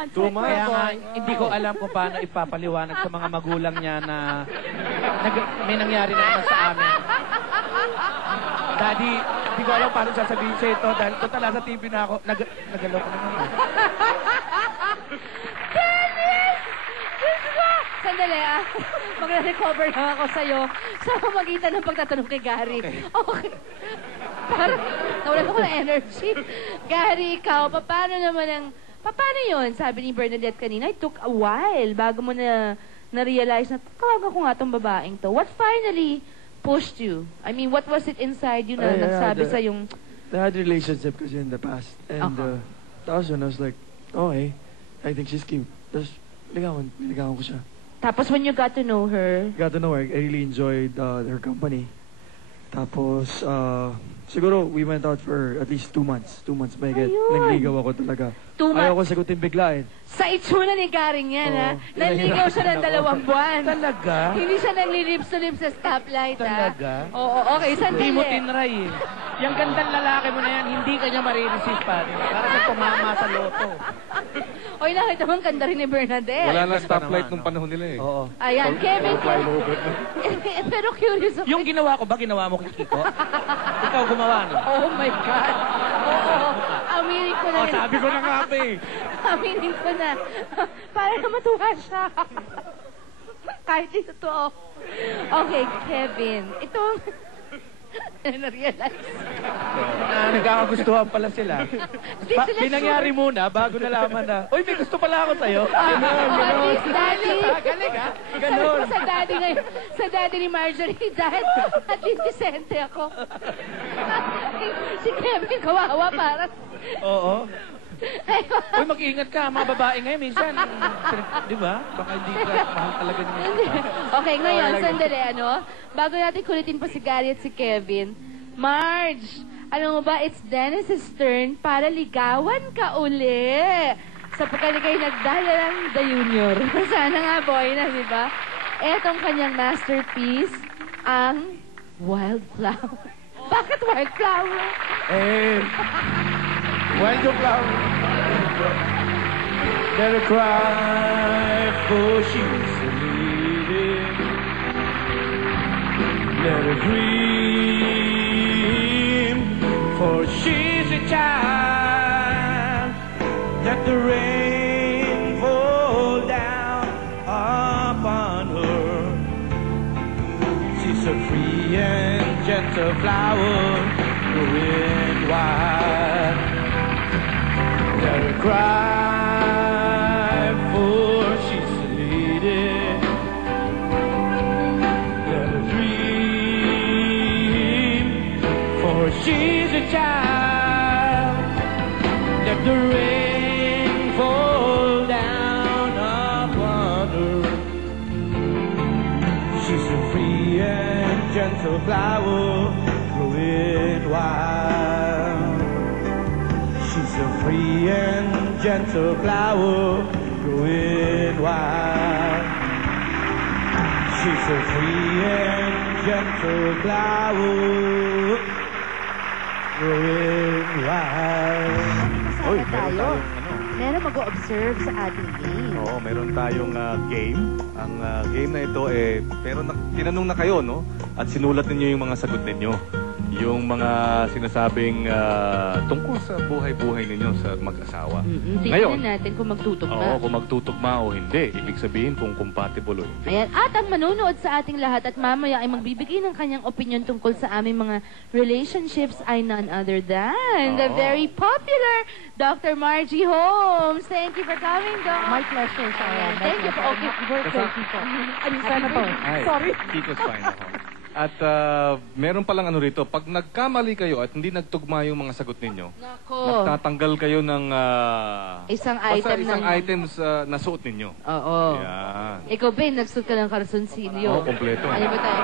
months. 2 months. Kaya nga, hindi ko alam kung paano ipapaliwanag sa mga magulang niya na may nangyari na naman sa amin. Daddy, hindi ko alam paano sasabihin siya ito dahil total sa TV na ako. Nagalaw ko naman. Dennis! Diyos ko! Sandali Magre-recover lang ako sa'yo sa pamagitan ng pagtatanong kay Gary. Okay. Parang nawalan ako ng energy. Gary, ikaw, paano yun? Sabi ni Bernadette kanina, it took a while bago mo na-realize na tawagan ko nga tong babaeng to. What finally pushed you? I mean, what was it inside you na nagsabi sa yung... I had a relationship kasi in the past. And that was when I was like, okay, I think she's cute. Tapos, ligawan ko siya. Tapos when you got to know her... Got to know her. I really enjoyed her company. Tapos, siguro, we went out for at least 2 months. 2 months may get. Nagligaw ako talaga. 2 months? Ayaw ko sagutin bigla Sa itsura ni Garing yan, ha? Nanligaw siya ng 2 buwan. Talaga? Hindi siya naglilips to lips sa stoplight, ha? Talaga? Oo, okay. Sandali. Hindi mo tinry eh. Yung gandang lalaki mo na yan, hindi ka niya marireceive pa. Para sa tumama sa loto. Oy, nakita mo ang ganda rin ni Bernadette. Wala na stoplight nung panahon nila eh. Oo. Ayan, Kevin. Pero curious ako. Yung ginawa ko ba, ginawa mo kay Kiko? Ikaw gumawa, no? Oh my God. Oo. Aminin ko na. Sabi ko na nga pa eh. Aminin ko na. Para na matuwa siya. Kahit di totoo. Okay, Kevin. Ito na-realize. Nagkakagustuhan pala sila. May nangyari muna bago nalaman na, uy, may gusto pala ako sa'yo. At least, Daddy. Galing, ha? Ganon. Sa daddy ngayon. Sa daddy ni Marjorie, Dad, at least decente ako. Si Kevin, kawawa parang. Oo. Uy, mag-iingat ka. Mga babae ngayon, minsan. Di ba? Baka hindi ka mahal talaga niya. Okay, ngayon, sandali, bago natin kulitin pa si Gary at si Kevin, Marge, alam mo ba, it's Dennis's turn para ligawan ka uli. Sapagkat kayo nagdala ng The Junior. Sana nga, boy, na, di ba? Etong kanyang masterpiece, ang Wildflower. Bakit Wildflower? Wildflower. Let her cry, for she's a lady. Let her dream, for she's a child. Let the rain fall down upon her. She's a free and gentle flower, growing wild. Let her cry, for she's a lady. Let her dream, for she's a child. Let the rain fall down upon her. She's a free and gentle flower, growing wild. She's a free and gentle flower, growing wild. She's a free and gentle flower, growing wild. Oy, meron tayong Meron mag-o-observe sa ating game. Oo, meron tayong game. Ang game na ito pero tinanong na kayo, no? At sinulat ninyo yung mga sagot ninyo. Yung mga sinasabing tungkol sa buhay-buhay ninyo sa mag-asawa. Tingnan natin kung magtutugma. Oo, kung magtutugma o hindi. Ibig sabihin kung compatible o hindi. Ayan. At ang manonood sa ating lahat at mamaya ay magbibigay ng kanyang opinion tungkol sa aming mga relationships ay none other than the very popular Dr. Margie Holmes. Thank you for coming, Doc. My pleasure, Sarah. Thank you for birthday, Tito. Senator. Sorry. Tito's fine ako. At meron palang rito, pag nagkamali kayo at hindi nagtugma yung mga sagot ninyo, Nako. magtatanggal kayo ng Isang basta item isang ng... items na suot ninyo. Oo. Yan. Ikaw, Ben, nagsuot ka ng karsonsilyo. Oo, kompleto. Ano ba tayo?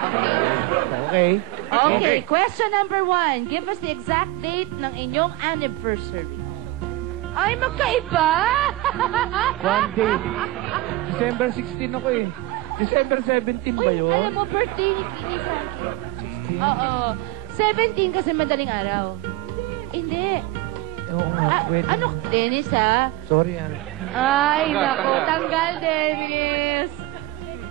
Okay. Okay, question number 1. Give us the exact date ng inyong anniversary. Ay, magkaiba! One day. December 16 ako eh. December 17 ba Uy, yun? alam mo, birthday ni Frankie. Oo. 17 kasi madaling araw. Hindi. Oo nga, pwede. Ano? Dennis, ha? Sorry, Ay, Tanggal, nako. tanggal. Tanggal, Dennis.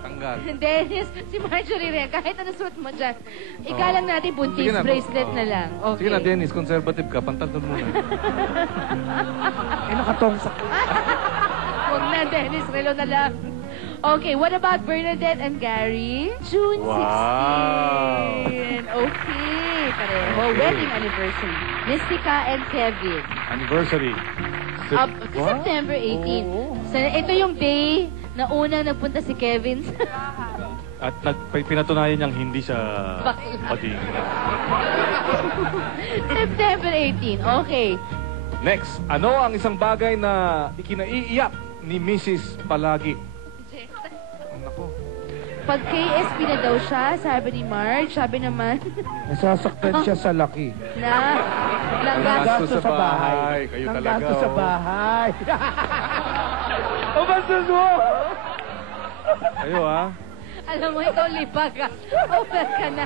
Tanggal. Dennis, si Marjorie rin. Kahit ano suot mo dyan. Ikalang natin buntis, Sige na, bracelet na lang. Okay. Sige na, Dennis, conservative ka. Pantalon muna. Nakatong sa... Huwag na, Dennis. Relo na lang. Okay, what about Bernadette and Gary? June 16. Okay, pareho. Wedding anniversary. Mystica and Kevin. Anniversary. September 18. So, ito yung day na unang nagpunta si Kevin. At pinatunayan niyang hindi siya Bakla. maging. September 18. Okay. Next, ano ang isang bagay na ikinaiiyak ni Mrs. Palagi? Ang nako. Pag KSP na daw siya, sabi ni Marge, sabi naman Nasasaktan siya sa laki. na nanggas. Gasto sa bahay. Kayo Ang talaga. gasto sa bahay. O bastos mo! Kayo, ha? Alam mo, ikaw lipag ka. Over ka na.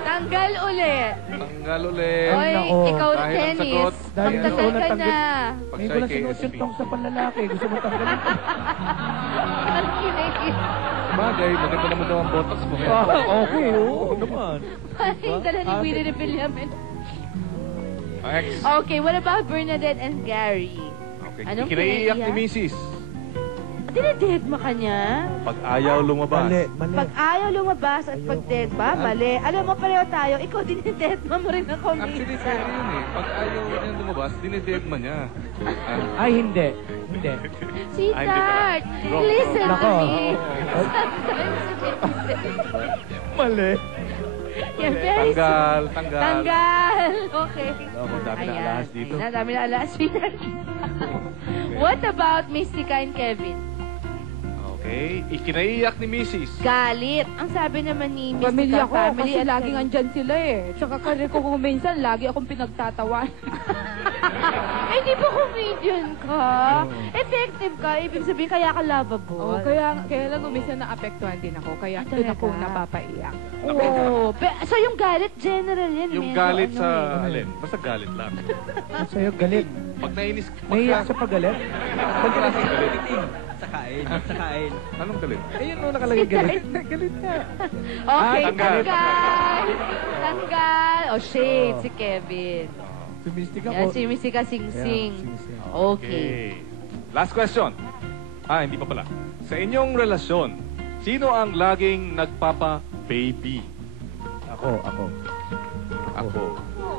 Tanggal ulit. Tanggal ulit. Oy, nako. ikaw Dahil ang tennis. sagot, dahil Magtagal ang ka sagot, na. Pag Ngayon siya ko lang ay sinuot yung KSP. tong sa panlalaki. Gusto mo tanggalin ko. Ang kinig. Bagay, maganda naman daw ang botox mo. Okay, oo naman. Parang dala ni Willie de Villamin. Next. Okay, what about Bernadette and Gary? Okay. Anong Ikinaiiyak ni kinaiiyak? Mrs. Dinededma ka niya? Pag ayaw lumabas. Mali. Pag ayaw lumabas at pag deadma, mali. Alam mo, pareho tayo. Ikaw din yung deadma mo rin ako Actually, minsan. pwede yun eh. Pag ayaw niya lumabas, dinedegma niya. Ah, Ay, hindi. Hindi. Sweetheart, Wrong. listen to Nako. me. Sometimes Mali. you're very Tanggal, tanggal. Tanggal. Okay. Ako, dami na alahas dito. Ayan, dami na alahas, sweetheart. What about Mystica and Kevin? Okay. Ikinaiiyak ni Mrs. Galit. Ang sabi naman ni Mystica, Pamilya ko, family kasi at laging andyan sila eh. Tsaka kasi kung minsan, lagi akong pinagtatawan. Eh, di ba comedian ka? Effective ka. Ibig sabihin, kaya ka lovable. Oo, kaya lang umisa naapektuhan din ako. Kaya doon ako talaga? napapaiyak. Oo. So, yung galit, general yan. Yung medyo galit ano sa eh. alin? Basta galit lang. Sa'yo, galit. Pag nainis, Naiiyak sa paggalit? Pag klaseng galit. Sa kain. Anong galit? Ayun, no, nakalagay galit. Galit ka. Okay, tanggal. tanggal. Tanggal. O, shade, si Kevin. Sumistik Yan, ako. si Mystica Sing-Sing. Sumistik. Okay. Last question. Hindi pa pala. Sa inyong relasyon, sino ang laging nagpapa-baby? Ako. Ako.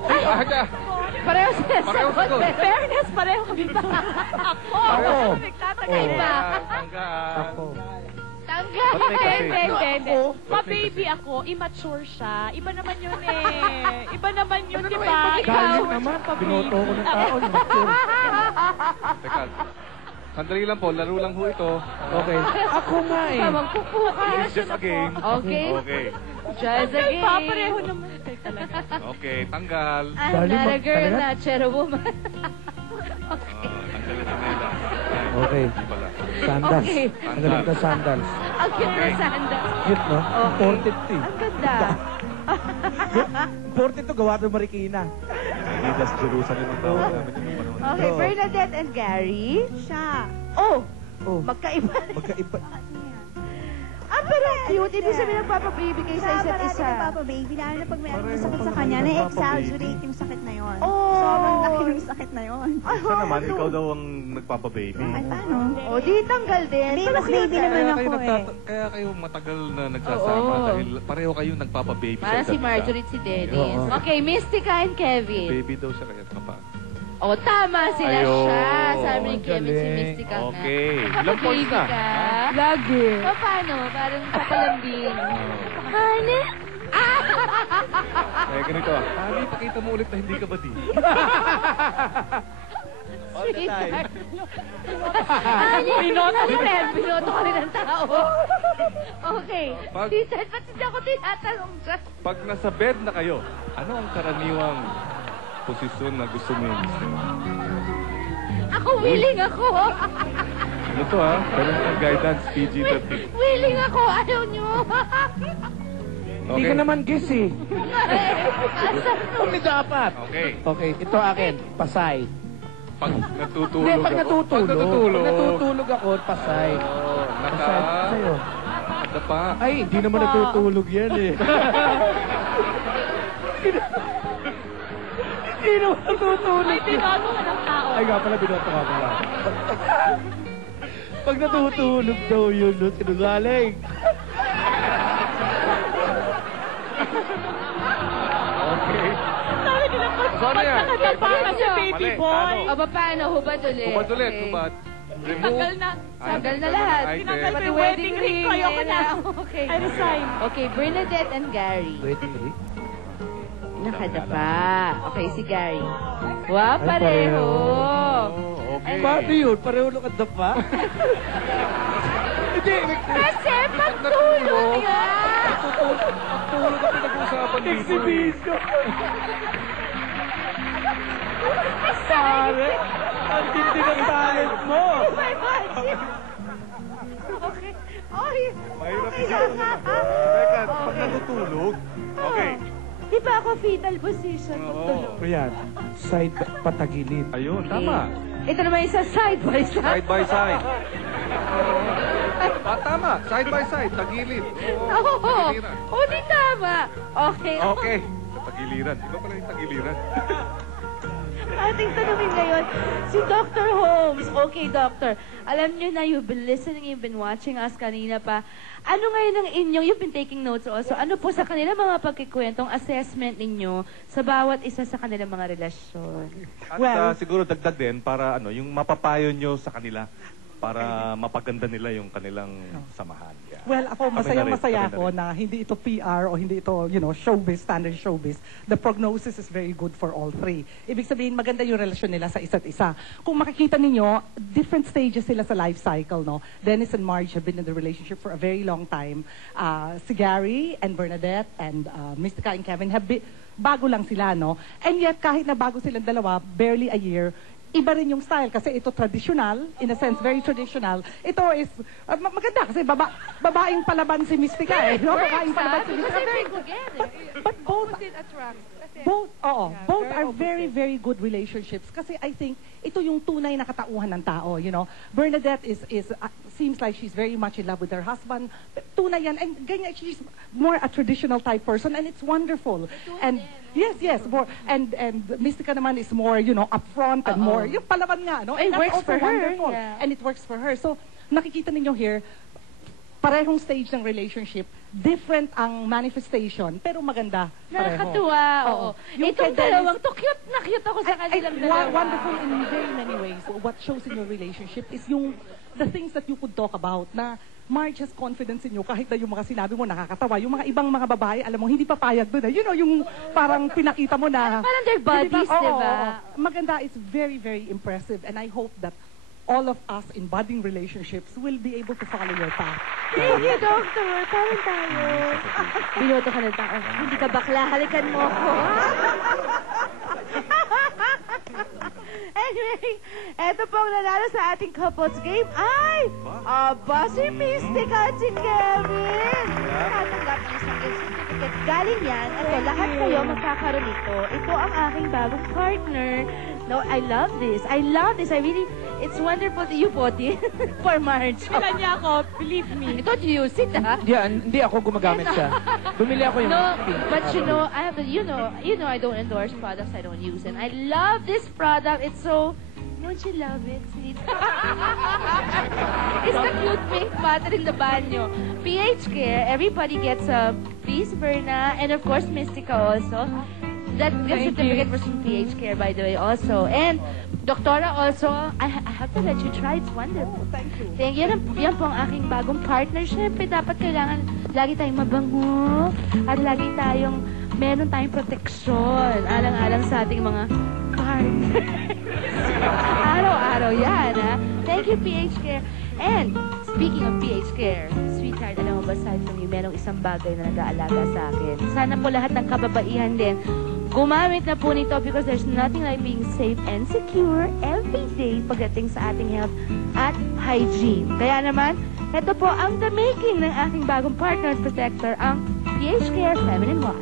Ay, ka! Pareho sila Pareho sagot. Fairness, pareho kami ba? Ako. Nagtatagay ba? Tanggal. Ako. Tanggal. Ba't may kasi? Hindi. Ma-baby ako, immature siya. Iba naman yun eh. Iba naman yun, di ba? Galing naman. Binoto ko ng tao. Mature. Teka. Sandali lang po, laro lang ho ito. Okay. Ako nga eh. Tamang kupo ka. It's just a game. Okay. Okay. Just a game. Pareho naman. Talaga. Okay, tanggal. I'm Darling, not a girl, talaga? not a woman. Tanggal na nila. Okay. Hindi pala. Sandals. Okay. Ang galing ka sandals. Ang cute na sandals. Cute, no? Imported to eh. Ang ganda. Imported to, gawa ng Marikina. Adidas Jerusalem ang tawag namin yung panahon. Okay, Oo. Bernadette and Gary. Siya. Oh, Oh, magkaiba. magkaiba. Ah, pero cute. Ibig sabihin nagpapababy kayo sa Siya isa't parati isa. nagpapa-baby, lalo na pag may ano Pareho sakit sa pala kanya, kayo na-exaggerate yung sakit na yon. Oh. Sobrang laki ng sakit na yon. Isa naman, ikaw daw ang nagpapa-baby. Ay, paano? O, di tanggal din. May Pero mas baby cute. naman Kaya ako kayo, eh. kaya kayo matagal na nagsasama Oo. dahil pareho kayo nagpapa-baby sa Para isa't si isa. Marjorie at si Dennis. Oo. Okay, Mystica and Kevin. Baby daw siya kaya nakapa. O, tama sila Ayun. siya. Sabi ni Ang Kevin, si galing. Mystica nga. Okay. Ilang points na? Ka? Lagi. O, paano? Parang papalambing. Honey? Eh, ganito ah. Tali, pakita mo ulit na hindi ka ba di? Sweetheart. Honey, ano rin? Binoto ka rin ng tao. Okay. Pag- Sweetheart, ba't hindi ako tinatanong ka? Pag nasa bed na kayo, ano ang karaniwang posisyon na gusto mo yung gusto? Ako, willing ako. Ano to ha? Parental guidance, PG-13. Willing ako. Ayaw nyo. Hindi ka naman guess eh. Asa? Kung dapat. Okay. Okay, ito akin. Pasay. Pag natutulog Hindi, pag ako. natutulog. Pag natutulog ako, pasay. Oo, Pasay sa'yo. Nakadapa. Ay, hindi naman natutulog yan eh. Hindi naman natutulog. May binoto ka ng tao. Ay nga pala, binoto ka pala. Pag natutulog daw yun, no, sinungaling. Okay. Sabi nila, So, ano yan? nakadapa kasi baby Mali. boy. O, paano? Hubad ulit. Hubad ulit, Okay. hubad. Tagal na. Tagal na lahat. Item. Tinanggal Pati yung wedding ring ko. Ayoko ayan na. Okay. I resign. Okay, Bernadette and Gary. Waiting, eh. Nakadapa. Okay, si Gary. Wow, Ay, pareho. pareho. Oh, okay. Paano yun? Pareho nakadapa? Hindi. Kasi pagtulog yan. Tulog ang pinag-uusapan dito. Exhibition. Pare, ang tindi ng talent mo. My magic. Okay. Oh, Mahirap isipin naman. Teka, pag natutulog, okay. Di ba ako fetal position pag Oo. tulog? Ayan, side patagilid. Ayun, tama. Ito naman isa side by side. Side by side. Tama. Side by side. Tagilid. Oo. Tagiliran. Oh, di tama. Okay. Okay. Tagiliran. Iba pala yung tagiliran. Ating tanungin ngayon, si Dr. Holmes. Okay, Doctor. Alam niyo na, you've been listening, you've been watching us kanina pa. Ano ngayon ang inyong, you've been taking notes also, ano po sa kanila mga pagkikwentong assessment ninyo sa bawat isa sa kanilang mga relasyon? At siguro dagdag din para yung mapapayo nyo sa kanila para mapaganda nila yung kanilang samahan. Yeah. Well, ako, Kami na rin, masaya kami na ako rin. na hindi ito PR o hindi ito, showbiz, standard showbiz. The prognosis is very good for all three. Ibig sabihin, maganda yung relasyon nila sa isa't isa. Kung makikita ninyo, different stages sila sa life cycle, no? Dennis and Marge have been in the relationship for a very long time. Si Gary and Bernadette and Mystica and Kevin have been, bago lang sila, no? And yet, kahit na bago silang dalawa, barely a year, iba rin yung style kasi ito traditional, in a sense, very traditional. Ito is, maganda kasi babaeng palaban si Mystica eh. No? Babaeng palaban si Mystica. But both are very, very good relationships kasi I think ito yung tunay na katauhan ng tao, Bernadette seems like she's very much in love with her husband. Tunay yan. And ganyan, she's more a traditional type person and it's wonderful. And yes, more. And Mystica naman is more, upfront and more, yung palaban nga, no? It And that's works also for her, wonderful. yeah. And it works for her. So, nakikita ninyo here, parehong stage ng relationship, different ang manifestation, pero maganda pareho. Nakakatuwa, oo. Yung Itong kay Dennis- dalawang to, cute na cute ako sa kanilang dalawa. Wonderful in very many ways. What shows in your relationship is the things that you could talk about na Marge has confidence in you kahit na yung mga sinabi mo nakakatawa. Yung mga ibang mga babae, alam mo, hindi papayag doon. Yung parang pinakita mo na... Parang their bodies, Oo, diba? oo. Maganda. It's very, very impressive. And I hope that all of us in budding relationships will be able to follow your path. Thank you, Doctor. Parang tayo. Binoto ka ng tao. Hindi ka bakla, halikan mo ako. Anyway, eto pong nanalo sa ating couples game ay si Mystica at si Kevin. Tatanggap ng isang gift certificate. Galing yan. Ito, lahat kayo magkakaroon ito. Ito ang aking bagong partner. No, I love this. I really, it's wonderful that you bought it for Marge. Kailan niya ako, believe me. I thought you use it, ha? Hindi ako gumagamit siya. Bumili ako yung No, pink. but I have to, you know I don't endorse products I don't use. And I love this product. It's so, don't you love it, sweet? It's the cute pink bottle in the banyo. PH Care, everybody gets a piece, Berna, and of course, Mystica also. That gift certificate was from PH Care, by the way, also. And Doctora also, I have to let you try. It's wonderful. Thank you. Yan po ang aking bagong partner. Siyempre, dapat kailangan lagi tayong mabango at lagi meron tayong proteksyon alang-alang sa ating mga partner. Araw-araw yan, ha? Thank you, PH Care. And, speaking of PH Care, sweetheart, alam mo ba, aside from you, merong isang bagay na nag-aalaga sa akin. Sana po lahat ng kababaihan din, gumamit na po nito because there's nothing like being safe and secure every day pagdating sa ating health at hygiene. Kaya naman, ito po ang the making ng aking bagong partner protector, ang PH Care Feminine Wash.